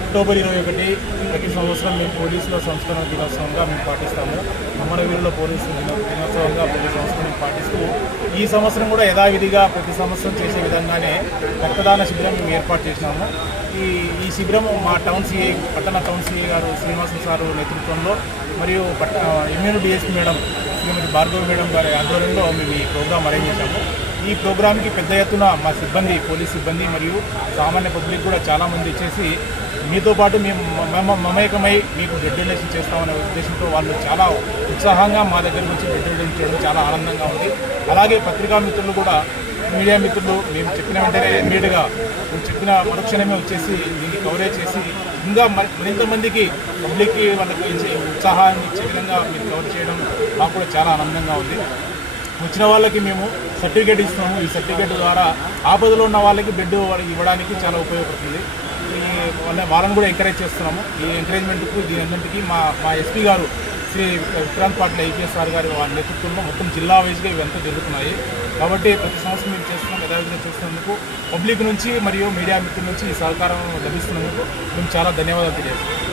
October 21 ప్రతి సంవత్సరం మేము పోలీసుల సంస్కరణ దినోత్సవంగా మేము పాటిస్తాము. అమరవీరుల పోలీసు దినోత్సవంగా ప్రతి సంవత్సరం మేము పాటిస్తూ ఈ సంవత్సరం కూడా యథావిధిగా ప్రతి సంవత్సరం చేసే విధంగానే రక్తదాన శిబిరం మేము ఏర్పాటు చేసినాము. ఈ శిబిరం మా పట్టణ టౌన్ సిఐ గారు శ్రీనివాసన్ సారు నేతృత్వంలో మరియు ఎమ్మెల్యే డిఎస్పీ మేడం శ్రీమతి భార్గవి మేడం గారి ఆధ్వర్యంలో మేము ఈ ప్రోగ్రాం అరేంజ్ చేశాము. ఈ ప్రోగ్రాంకి పెద్ద ఎత్తున మా సిబ్బంది, పోలీస్ సిబ్బంది మరియు సామాన్య పబ్లిక్ కూడా చాలామంది వచ్చేసి మీతో పాటు మేము మమేకమై మీకు బ్లడ్ డొనేషన్ చేస్తామనే ఉద్దేశంతో వాళ్ళు చాలా ఉత్సాహంగా మా దగ్గరకు వచ్చి బ్లడ్ డొనేషన్ చేయడం చాలా ఆనందంగా ఉంది. అలాగే పత్రికా మిత్రులు కూడా, మీడియా మిత్రులు మేము చెప్పిన వెంటనే ఇమ్మీడియట్గా మేము చెప్పిన మరుక్షణమే వచ్చేసి దీన్ని కవరేజ్ చేసి ఇంకా మరింత మందికి పబ్లిక్కి వాళ్ళకి ఉత్సాహాన్ని ఇచ్చే విధంగా మీరు కవర్ చేయడం మాకు కూడా చాలా ఆనందంగా ఉంది. వచ్చిన వాళ్ళకి మేము సర్టిఫికేట్ ఇస్తున్నాము. ఈ సర్టిఫికేట్ ద్వారా ఆపదలో ఉన్న వాళ్ళకి బ్లడ్ ఇవ్వడానికి చాలా ఉపయోగపడుతుంది. వాళ్ళని కూడా ఎంకరేజ్ చేస్తున్నాము. ఈ ఎంకరేజ్మెంట్కు దీని అన్నింటికి మా ఎస్పీ గారు శ్రీ విక్రాంత్ పాటిల్ ఐపీఎస్ సార్ గారి వారి నేతృత్వంలో మొత్తం జిల్లా వైజ్గా ఇవంతా జరుగుతున్నాయి. కాబట్టి ప్రతి సంవత్సరం మేము చేస్తున్నాం. యథావిధిగా చేస్తున్నందుకు పబ్లిక్ నుంచి మరియు మీడియా మిత్రుల నుంచి ఈ సహకారం లభిస్తున్నందుకు మేము చాలా ధన్యవాదాలు తెలియజేస్తున్నాం.